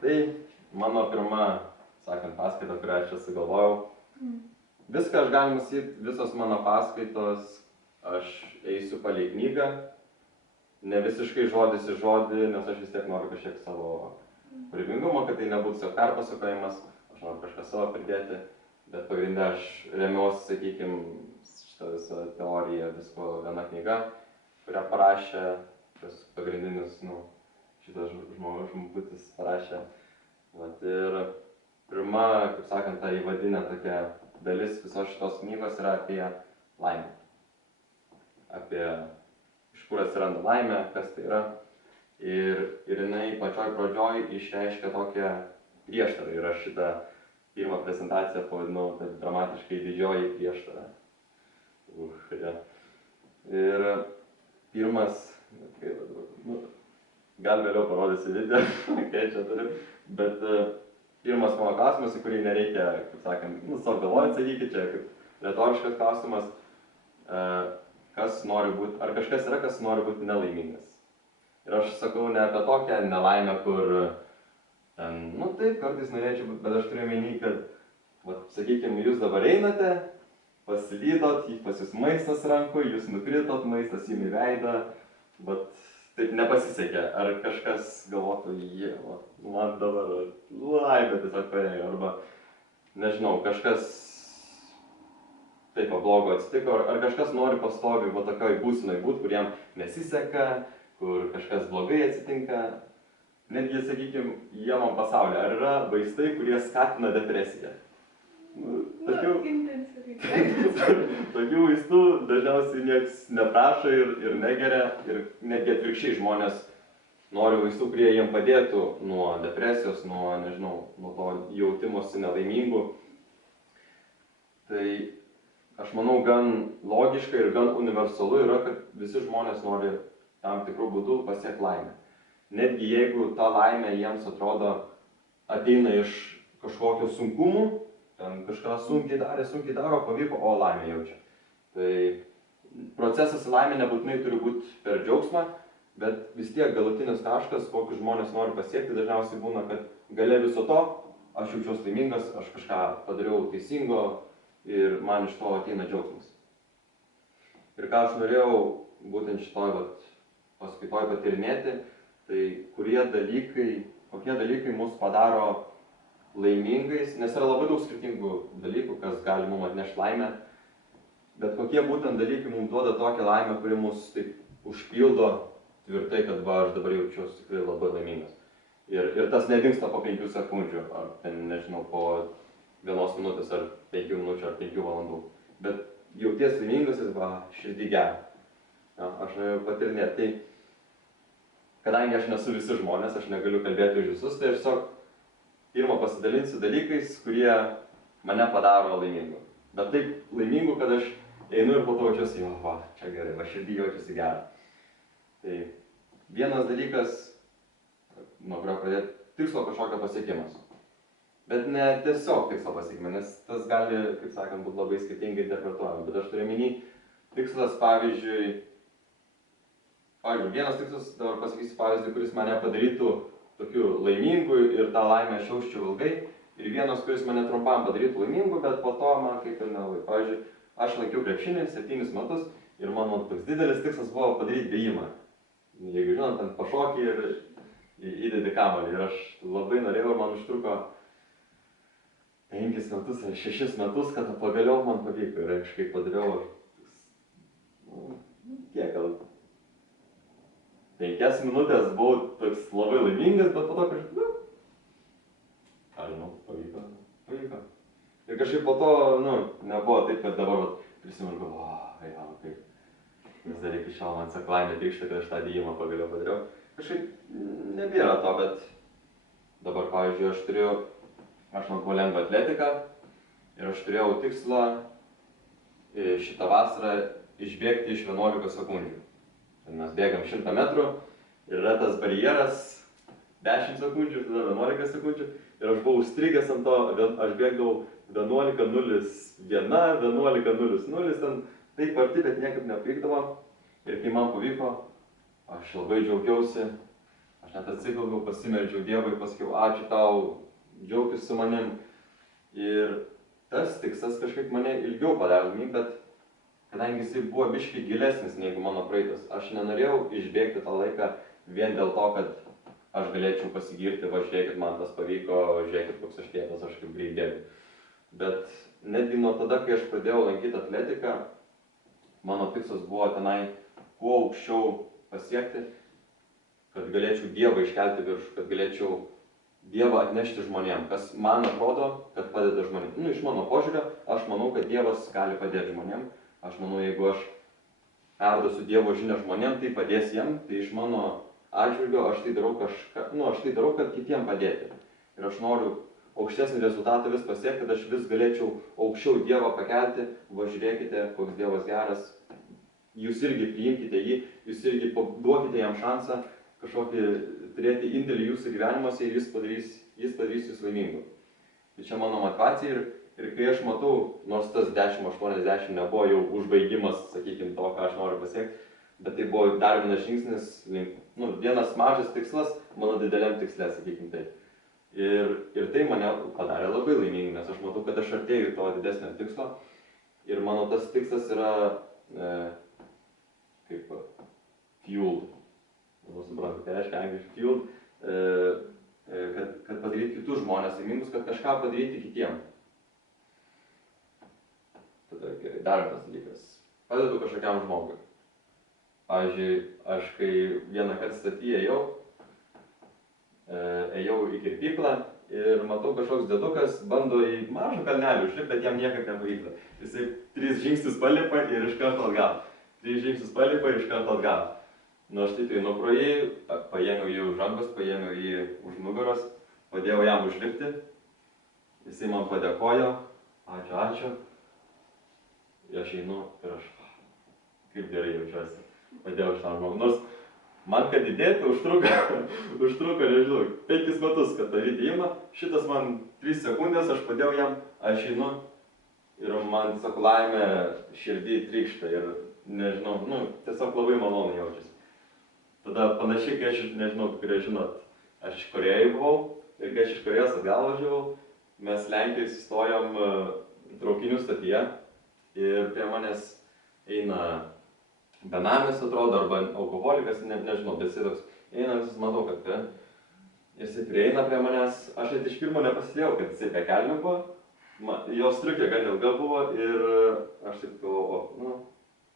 Tai mano pirma, sakant, paskaita, kurią aš čia sugalvojau. Viską aš galima sakyti, visos mano paskaitos, aš eisiu palei knygą, ne visiškai žodis į žodį, nes aš vis tiek noriu kažkiek savo kūrybingumo, kad tai nebūtų tiesiog perpasakojimas, aš noriu kažką savo pridėti, bet pagrinde aš remiuosi, sakykime, šitą visą teoriją visko viena knyga, kurią parašė, tas pagrindinis, šitas žmogutis parašė. Vat, ir pirma, kaip sakant, ta įvadinė tokia dalis visos šitos knygos yra apie laimę. Apie iš kur atsiranda laimė, kas tai yra. Ir jinai pačioj pradžioj išreiškia tokią prieštarą. Ir aš šitą pirmą prezentaciją pavadinau taip dramatiškai didžioji prieštara. Ir pirmas, gal vėliau parodysiu video, kai čia turiu, bet pirmas mano klausimas, į kurį nereikia, kaip sakant, savo galvojant, sakykit, čia kaip retoriškas klausimas, kas nori būti, ar kažkas yra, kas nori būti nelaimingas. Ir aš sakau ne apie tokią nelaimę, kur ten, taip, kartais norėčiau būti, bet aš turiu omeny, kad, sakykime, jūs dabar einate, pasilydot, pas jūs maistas rankoj, jūs nukritot, maistas jums į veidą, bet taip nepasisekė. Ar kažkas galvotų, man dabar laimė tiesiog paėjo, arba, nežinau, kažkas taip blogo atsitiko, ar kažkas nori pastoviai tokioj būsenoj būti, kur jam nesiseka, kur kažkas blogai atsitinka. Netgi, sakykime, jėmam pasaulyje, ar yra vaistai, kurie skatina depresiją? Tokių vaistų dažniausiai nieks neprašo ir negeria, ir netgi atvirkščiai žmonės nori vaistų, kurie jiem padėtų nuo depresijos, nuo to jautimosi nelaimingų. Tai aš manau, gan logiška ir gan universalu yra, kad visi žmonės nori tam tikrų būdų pasiekti laimę. Netgi jeigu ta laimė jiems atrodo ateina iš kažkokio sunkumų, ten kažką sunkiai daro, pavyko, o laimė jaučia. Tai procesas į laimę nebūtinai turi būti per džiaugsmą, bet vis tiek galutinis taškas, kokius žmonės nori pasiekti, dažniausiai būna, kad gale viso to aš jaučiuosi laimingas, aš kažką padariau teisingo ir man iš to ateina džiaugsmas. Ir ką aš norėjau būtent šitoj paskaitoj patyrinėti, tai kokie dalykai mus padaro laimingais, nes yra labai daug skirtingų dalykų, kas gali mums atnešti laimę, bet kokie būtent dalykai mums duoda tokią laimę, kuri mus taip užpildo tvirtai, kad aš dabar jaučiuosi tikrai labai laimingas. Ir tas nedingsta po 5 sekundžių, ar ten, nežinau, po 1 minutės, ar 5 minučių, ar 5 valandų. Bet jauties laimingas, širdį gera. Aš norėjau patyrinėti. Tai kadangi aš nesu visi žmonės, aš negaliu kalbėti už visus, tai aš tiesiog pirmą pasidalinsiu dalykais, kurie mane padaro laimingu. Bet taip laimingu, kad aš einu ir po to jaučiuosi, čia gerai, širdį jaučiuosi gerą. Tai vienas dalykas, nuo kurio pradėti, tikslo kažkokio pasiekimas. Bet ne tiesiog tikslo pasiekime, nes tas gali, kaip sakant, būti labai skirtingai interpretuojama. Bet aš turiu omeny, tikslas, pavyzdžiui, vienas tikslas, dabar pasakysiu pavyzdį, kuris mane padarytų tokiu laimingu ir tą laimę aš jausčiau ilgai. Ir vienas, kuris mane trumpam padarytų laimingu, bet po to man kaip ir nelabai. Pavyzdžiui, aš lankiau krepšinį 7 metus ir mano toks didelis tikslas buvo padaryti bėgimą. Jeigu žinot, ten pašokį ir įdedi kamuolį. Ir aš labai norėjau ir man užtruko 5 metus ar 6 metus, kad pagaliau man pavyko. Ir kažkaip padariau, kiek gal 5 minutės buvau toks labai laimingas, bet po to kažkaip, pavyko. Ir kažkaip po to, nebuvo taip, kad dabar prisimenu, kaip vis dar iki šiol man laimė trykšta, kad aš tą dėjimą pagaliau padariau. Kažkaip nebėra to, bet dabar, pavyzdžiui, aš lankau lengvą atletiką ir aš turėjau tikslą šitą vasarą išbėgti iš 11 sekundžių. Mes bėgam 100 metrų ir yra tas barjeras 10 sekundžių, tada 11 sekundžių ir aš buvau užstrigęs ant to, aš bėgdavau 11.01, 11.00, ten taip arti, bet niekaip nepavykdavo. Ir kai man pavyko, aš labai džiaugiausi, Aš net atsikalbau, pasimeldžiau Dievui, pasakiau, ačiū tau, džiaugtis su manim. Ir tas tikslas kažkaip mane ilgiau padarė laimingi, bet kadangi jisai buvo biškai gilesnis negu mano praeitas, aš nenorėjau išbėgti tą laiką vien dėl to, kad aš galėčiau pasigirti, va žiūrėkit, man tas pavyko, žiūrėkit, koks aš kietas, aš kaip greit bėgu. Bet netgi nuo tada, kai aš pradėjau lankyti atletiką, mano tikslas buvo tenai kuo aukščiau pasiekti, kad galėčiau Dievą iškelti viršų, kad galėčiau Dievą atnešti žmonėm, kas man atrodo, kad padeda žmonėm. Nu, iš mano požiūrio, aš manau, kad Dievas gali padėti žmonėm. Aš manau, jeigu aš perduosiu Dievo žinią žmonėm, tai padės jiem, tai iš mano atžvilgio aš tai darau, kad kitiem padėti. Ir aš noriu aukštesnį rezultatą vis pasiekti, kad aš vis galėčiau aukščiau Dievą pakelti, va žiūrėkite, koks Dievas geras, jūs irgi priimkite jį, jūs irgi duokite jam šansą kažkokį turėti indėlį jūsų gyvenimuose ir jis padarys jūs laimingu. Tai čia mano motyvacija ir kai aš matau, nors tas 10-80 nebuvo jau užbaigimas, sakykime, to, ką aš noriu pasiekti, bet tai buvo dar vienas žingsnis, vienas mažas tikslas mano dideliam tiksle, sakykime taip. Ir tai mane padarė labai laimingi, nes aš matau, kad aš artėju to didesnio tikslo. Ir mano tas tikslas yra kaip fueled. Manau, suprantu, tai reiškia angliškai fueled, kad padaryti kitus žmonės laimingus, kad kažką padaryti kitiem. Tada gerai, dar vienas dalykas. Padedu kažkokiam žmogui. Pavyzdžiui, aš kai vieną kartą statyje ėjau į kirpyklą ir matau kažkoks dėdukas bando į mažą kalnelį užlipti, bet jam niekaip nepavyksta. Jisai 3 žingsnius palipa ir iš karto atgal. 3 žingsnius palipa ir iš karto atgal. Nu aš taip einu pro jį, paėmiau jį už rankos, paėmiau jį už nugaros, padėjau jam užlipti. Jisai man padėkojo, ačiū. Ir aš einu ir aš kaip gerai jaučiuosi. Padėjau šitam žmogui. Nors man, kad įdėti, užtruko, nežinau, 5 metus, kad daryti įimą. Šitas man 3 sekundės, aš padėjau jam, aš einu ir man tiesiog laimė širdį trykšta ir nežinau, tiesiog labai malonu jaučiasi. Tada panašiai, kai aš, nežinau, kurie žinot, aš iš Korėjos buvau ir kai aš iš Korėjos atgal važiavau, mes Lenkijai sustojom traukinių stotyje ir prie manęs eina benamis, atrodo, arba alkoholikas, nežinau, bet jisai toks eina, visus matau, kad jisai prieina prie manęs, aš net iš pirmo nepastebėjau, kad jisai be kelnių buvo, jo striukė gan ilga buvo ir aš taip galvoju,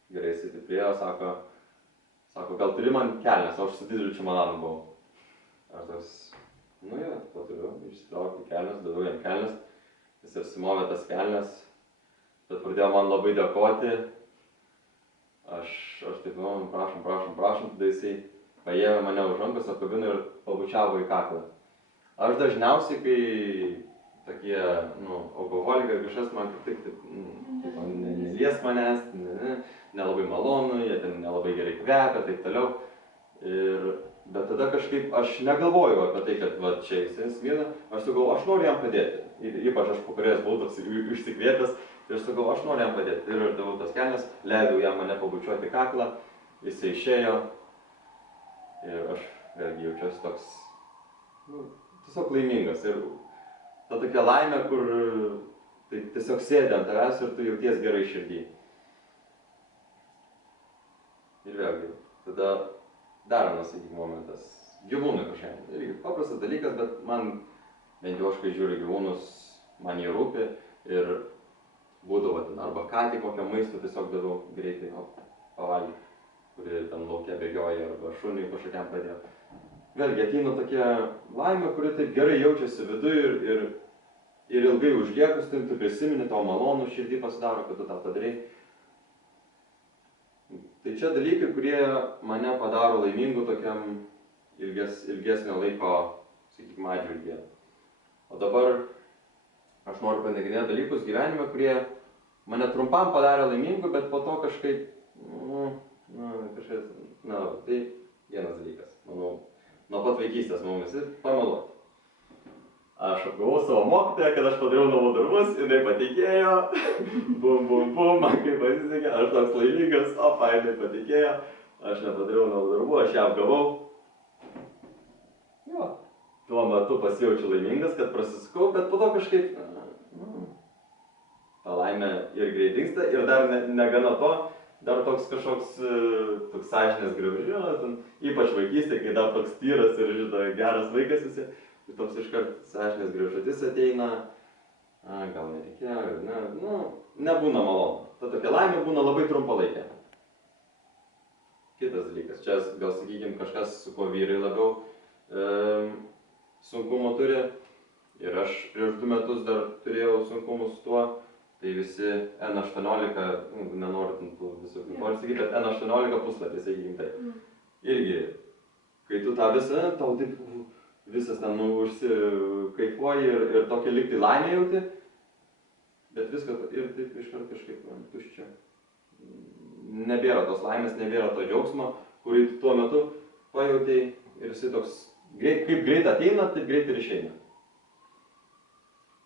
gerai, jisai taip priejo, sako, gal turi man kelnes, o aš su dideliu čemadanu buvau. Aš toks, paturiu, išsitraukiu kelnes, dadau jam kelnes, jis apsimovė tas kelnes, bet pradėjo man labai dėkoti. Aš taip, prašom, tada jisai paėmė mane už rankos, apkabino ir pabučiavo į kaklą. Aš dažniausiai, kai tokie, alkoholikai ar kažkas man kaip tik nelies manęs, nelabai malonu, jie ten nelabai gerai kvepia, taip toliau. Bet tada kažkaip aš negalvoju apie tai, kad va čia jisai smina, aš noriu jam padėti. Ypač aš po Korėjos buvau toks išsikvėpęs. Ir aš sakau, aš noriu jam padėti. Ir aš davau tas kelnes, leidau jam mane pabučiuoti kaklą, jisai išėjo. Ir aš vėlgi jaučiuosi toks, tiesiog laimingas. Ir ta tokia laimė, kur tai tiesiog sėdi ant tavęs ir tu jauties gerai širdį. Ir vėlgi, tada dar vienas, sakykime, momentas. Gyvūnai kažkaip. Irgi paprastas dalykas, bet man, bent jau aš kai žiūriu gyvūnus, man jie rūpi. Ir būdavo ten arba katį kokią maisto tiesiog dadau greitai pavalgyti, kuri ten lauke bėgioja, arba šuniui kažkokiam padėjo. Vėlgi ateina tokia laimė, kuri taip gerai jaučiasi viduje ir ilgai užliekus, tu prisimeni, tau malonu širdį pasidaro, kad tu tą padarai. Tai čia dalykai, kurie mane padaro laimingu tokiam ilgesnio laiko, sakykime, atžvilgyje. O dabar aš noriu panagrinėti dalykus gyvenime, kurie mane trumpam padarė laimingu, bet po to kažkaip, tai vienas dalykas. Manau, nuo pat vaikystės mums visi pameluoti. Aš apgavau savo mokytoją, kad aš padariau namų darbus, jinai patikėjo, bum, man kaip pasisekė, aš toks laimingas, jinai patikėjo, aš nepadariau namų darbų, aš ją apgavau. jo, tuo metu pasijaučiu laimingas, kad prasisukau, bet po to kažkaip, ta laimė ir greit dingsta ir dar negana to, dar toks kažkoks toks sąžinės graužimas, ypač vaikystėje, kai dar toks tyras ir, žinai, geras vaikas esi, tai toks iškart sąžinės graužatis ateina, gal nereikėjo, nebūna malonu. Ta tokia laimė būna labai trumpalaikė. Kitas dalykas, čia gal sakykime kažkas, su kuo vyrai labiau sunkumo turi, ir aš prieš 2 metus dar turėjau sunkumų su tuo, tai visi N18, nenoriu tų visų sakyti, bet N18 puslapį, sakykime tai. Irgi, kai tu tą visą, tau taip visas ten užsikaifuoji ir tokia liktai laimė jauti, bet viskas ir taip iškart kažkaip tuščia. Nebėra tos laimės, nebėra to džiaugsmo, kurį tuo metu pajautei ir jisai toks, kaip greit ateina, taip greit ir išeina.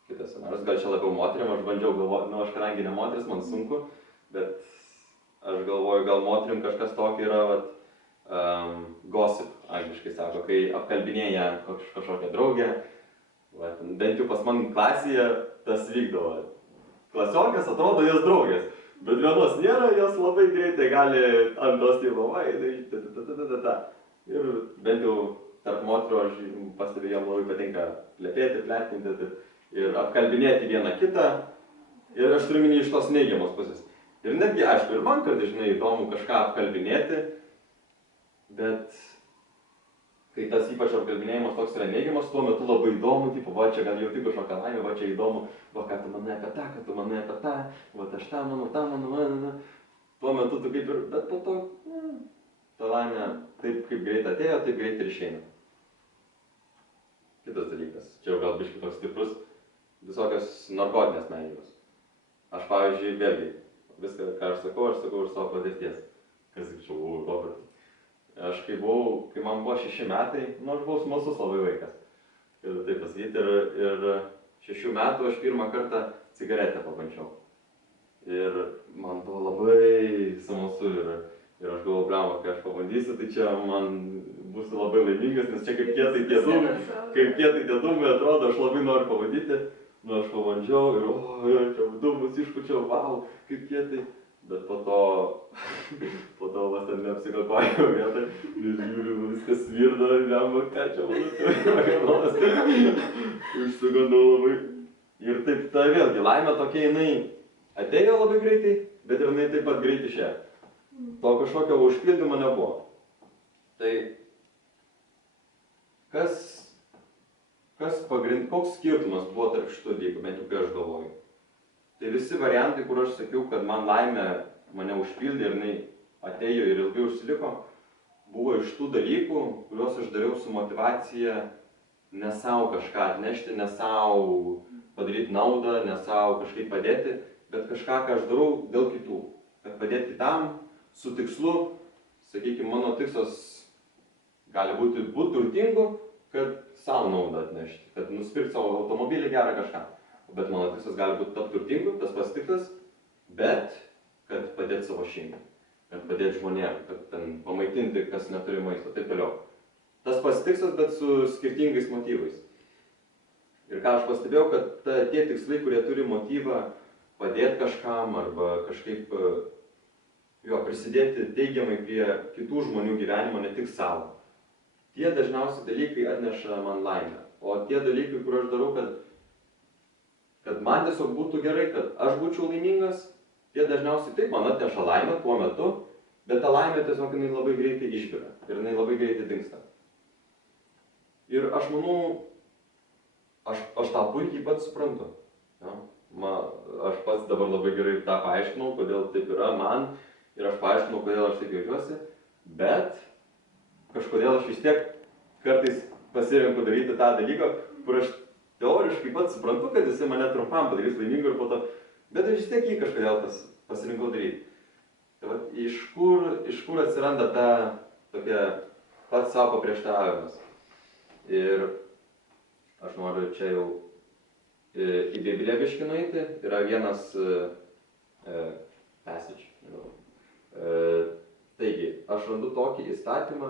Kitas scenarius, gal čia labiau moteriam, aš bandžiau galvoti, aš kadangi ne moteris, man sunku, bet aš galvoju, gal moteriam kažkas tokio yra, gossip, angliškai sako, kai apkalbinėja kažkokią draugę, bent jau pas man klasėje tas vykdavo. Klasiokas atrodo jos draugės, bet vienos nėra, jos labai greitai gali ant tos tylo, ir bent jau tarp moterų aš pastebėjau, jam labai patinka plepėti, pletkinti ir apkalbinėti vieną kitą, ir aš turiu minį iš tos neigiamos pusės. Ir netgi, aišku, ir man kartais, žinai, įdomu kažką apkalbinėti, bet kai tas ypač apkalbinėjimas toks yra neigiamas, tuo metu labai įdomu, tipo, va čia gal jauti kažkokią laimę, va čia įdomu, va ką tu manai apie tą, ką tu manai apie tą, va aš tą manu, tuo metu tu kaip ir, bet po to, ta laimė taip kaip greit atėjo, taip greit ir išeina. Kitas dalykas, čia jau gal biškai toks stiprus, visokios narkotinės medžiagos. Aš, pavyzdžiui, vėlgi, viską, ką aš sakau iš savo patirties. Kas tik čia buvau, Robertai. Aš kai man buvo 6 metai, aš buvau smalsus labai vaikas, kad taip pasakyti, ir 6 metų aš pirmą kartą cigaretę pabandžiau. Ir man buvo labai smalsu ir aš galvoju, bravo, kai aš pabandysiu, tai čia man būsiu labai laimingas, nes čia kaip kietai tie dūmai atrodo, aš labai noriu pabandyti. Aš pabandžiau ir čia dūmus išpučiau, wow, kaip kietai. Bet po to vas ten neapsikakojau vietą, žiūriu, viskas svirda, lemba, ką čia man išsigandau labai. Ir taip, ta vėlgi, laimė tokia, jinai atėjo labai greitai, bet ir jinai taip pat greit išėjo. To kažkokio užpildymo nebuvo. Tai koks skirtumas buvo tarp šitų dalykų, bent jau kai aš galvoju. Tai visi variantai, kur aš sakiau, kad man laimė mane užpildė ir jinai atėjo ir ilgai užsiliko, buvo iš tų dalykų, kuriuos aš dariau su motyvacija ne savo kažką atnešti, ne savo padaryti naudą, ne savo kažkaip padėti, bet kažką, ką aš darau dėl kitų. Kad padėti kitam su tikslu, sakykime, mano tikslas gali būti turtingu, kad savo naudą atnešti, kad nusipirkti savo automobilį gerą kažką. Bet mano tikslas gali būti tapti turtingu, tas pats tikslas, bet kad padėti savo šeimai, kad padėti žmonėms, kad ten pamaitinti, kas neturi maisto, taip toliau. Tas pats tikslas, bet su skirtingais motyvais. Ir ką aš pastebėjau, kad tie tikslai, kurie turi motyvą padėti kažkam arba kažkaip prisidėti teigiamai prie kitų žmonių gyvenimo, ne tik savo, tie dažniausiai dalykai atneša man laimę. O tie dalykai, kur aš darau, kad man tiesiog būtų gerai, kad aš būčiau laimingas, tie dažniausiai taip man atneša laimę tuo metu, bet ta laimė tiesiog jinai labai greitai išbyra ir jinai labai greitai dingsta. Ir aš manau, aš tą puikiai pats suprantu. Ja? Aš pats dabar labai gerai tą paaiškinau, kodėl taip yra man ir aš paaiškinau, kodėl aš taip jaučiuosi, bet kažkodėl aš vis tiek kartais pasirenku daryti tą dalyką, kur aš teoriškai pats suprantu, kad jisai mane trumpam padarys laimingu ir po to, bet aš vis tiek jį kažkodėl pasirinkau daryti. Tai va, iš kur atsiranda ta tokia pats savo paprieštaravimas. Ir aš noriu čia jau į Bibliją biškį nueiti. Yra vienas passage. Taigi, aš randu tokį įstatymą,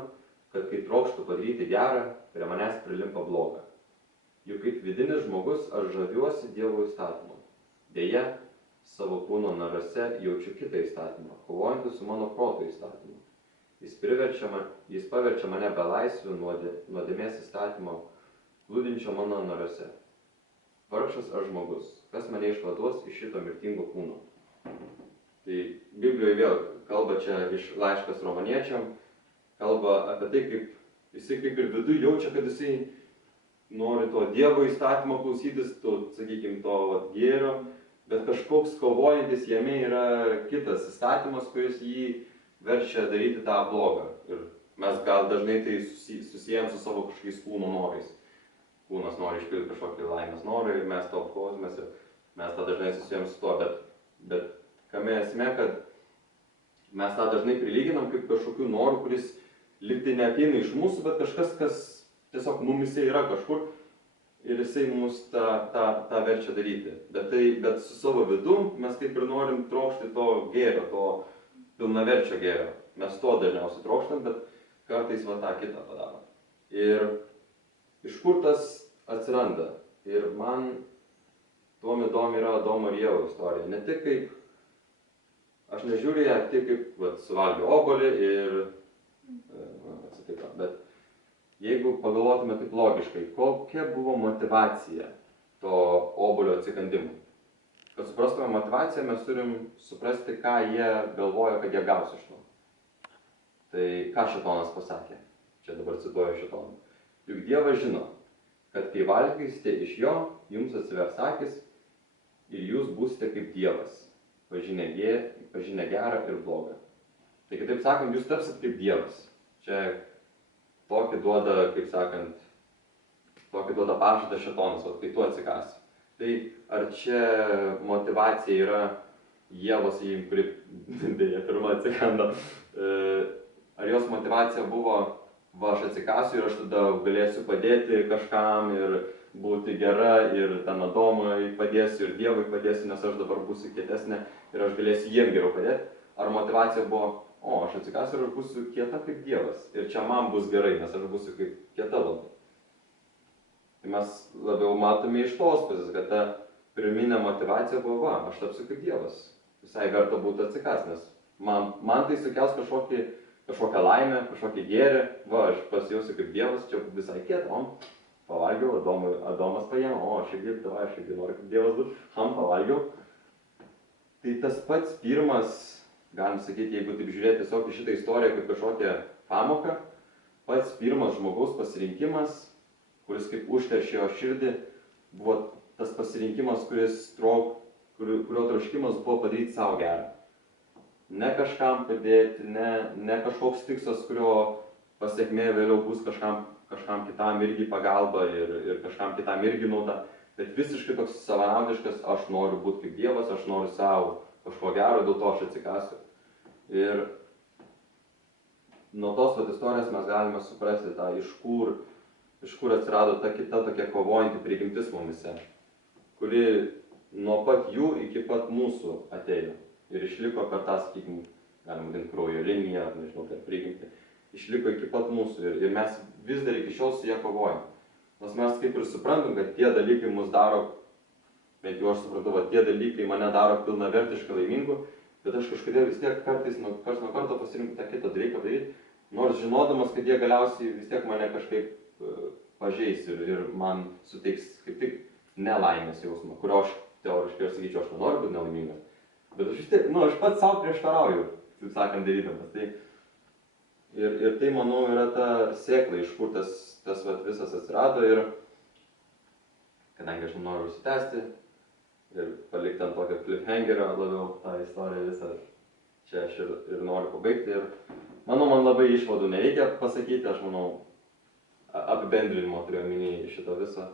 kad kai trokštu padaryti gerą, prie manęs prilimpa bloga. Juk kaip vidinis žmogus aš žaviuosi Dievo įstatymu. Deja, savo kūno naruose jaučiu kitą įstatymą, kovojantį su mano proto įstatymu. Jis paverčia mane belaisviu nuodėmės įstatymo, glūdinčio mano naruose. Vargšas aš žmogus, kas mane išvaduos iš šito mirtingo kūno. Tai Biblijoje vėl kalba čia iš laiškas romaniečiam, kalba apie tai, kaip jisai kaip ir viduje jaučia, kad jisai nori to Dievo įstatymo klausytis, to, sakykime, to gėrio, bet kažkoks kovojantis jame yra kitas įstatymas, kuris jį verčia daryti tą blogą. Ir mes gal dažnai tai susijęm su savo kažkokiais kūno norais. Kūnas nori išpildyti kažkokį laimės norą ir mes to klausomės ir mes tą dažnai susijęm su tuo, bet kame esmė, kad mes tą dažnai prilyginam kaip kažkokių norų, kuris lygtai neateina iš mūsų, bet kažkas, kas tiesiog mumise yra kažkur ir jisai mus tą verčia daryti. Bet su savo vidum mes taip ir norim trokšti to gėrio, to pilnaverčio gėrio. Mes to dažniausiai trokštam, bet kartais va tą kitą padarom. Ir iš kur tas atsiranda? Ir man tuom įdomi yra Adomo ir Ievos istorija. Ne tik kaip, aš nežiūriu ją tik kaip suvalgiau obuolį ir atsitiko, bet jeigu pagalvotume taip logiškai, kokia buvo motyvacija to obuolio atsikandimo. Kad suprastume motivaciją, mes turim suprasti, ką jie galvojo, kad jie gaus iš to. Tai ką šėtonas pasakė? Čia dabar cituoju šėtoną. Juk Dievas žino, kad kai valgysite iš jo, jums atsivers akis ir jūs būsite kaip Dievas, pažinę gerą ir blogą. Tai kitaip sakant, jūs tapsit kaip Dievas. Čia tokį duoda, kaip sakant, tokį duoda pažadą šėtonas, kai tu atsikasi. Tai ar čia motivacija yra Ievos, kuri dėja pirma atsikando, ar jos motivacija buvo, va aš atsikasiu ir aš tada galėsiu padėti kažkam ir būti gera ir ten Adomui padėsiu ir Dievui padėsiu, nes aš dabar būsiu kietesnė ir aš galėsiu jiem geriau padėti. Ar motivacija buvo, o aš atsikasiu ir aš būsiu kieta kaip Dievas ir čia man bus gerai, nes aš būsiu kaip kieta labai. Tai mes labiau matome iš tos pusės, kad ta pirminė motivacija buvo, va, aš tapsiu kaip Dievas. Visai verta būtų atsikas, nes man tai sukels kažkokią laimę, kažkokį gėrį, va, aš pasijausiu kaip Dievas, čia visai kieta, pavalgiau, Adomas paėmė, aš irgi noriu kaip Dievas būti, pavalgiau. Tai tas pats pirmas, galim sakyti, jeigu taip žiūrėti tiesiog į šitą istoriją kaip kažkokią pamoką, pats pirmas žmogaus pasirinkimas, kuris kaip užteršė jo širdį, buvo tas pasirinkimas, kurio troškimas buvo padaryti savo gerą. Ne kažkam padėti, ne kažkoks tikslas, kurio pasiekmė vėliau bus kažkam kitam irgi pagalba ir kažkam kitam irgi nauda, bet visiškai toks savanaudiškas, aš noriu būti kaip Dievas, aš noriu savo kažko gero, dėl to aš atsikasiu. Ir nuo tos istorijos mes galime suprasti tą, iš kur atsirado ta kita tokia kovojanti prigimtis mumise, kuri nuo pat jų iki pat mūsų ateina ir išliko per tą, sakykime, galima vadinti kraujo liniją, ar nežinau, per prigimtį, išliko iki pat mūsų ir mes vis dar iki šiol su jie kovojam. Nors mes kaip ir suprantam, kad tie dalykai mus daro, bent jau aš supratau, kad tie dalykai mane daro pilnavertiškai laimingu, bet aš kažkodėl vis tiek kartais karts nuo karto pasirinku tą kitą dalyką daryti, nors žinodamas, kad jie galiausiai vis tiek mane kažkaip pažeis ir man suteiks kaip tik nelaimės jausmą, kurio aš teoriškai sakyčiau, aš nenoriu būti nelaimingas. Bet aš vis tiek, aš pats savo prieštarauju, taip sakant, darydamas. Ir tai, manau, yra ta sėkla, iš kur tas visas atsirado ir kadangi aš noriu užsitęsti ir palikti ant tokio cliffhangerio labiau tą istoriją visą, čia aš ir noriu pabaigti. Ir manau, man labai išvadų nereikia pasakyti, aš manau, apibendrinimo turiu omeny šito viso.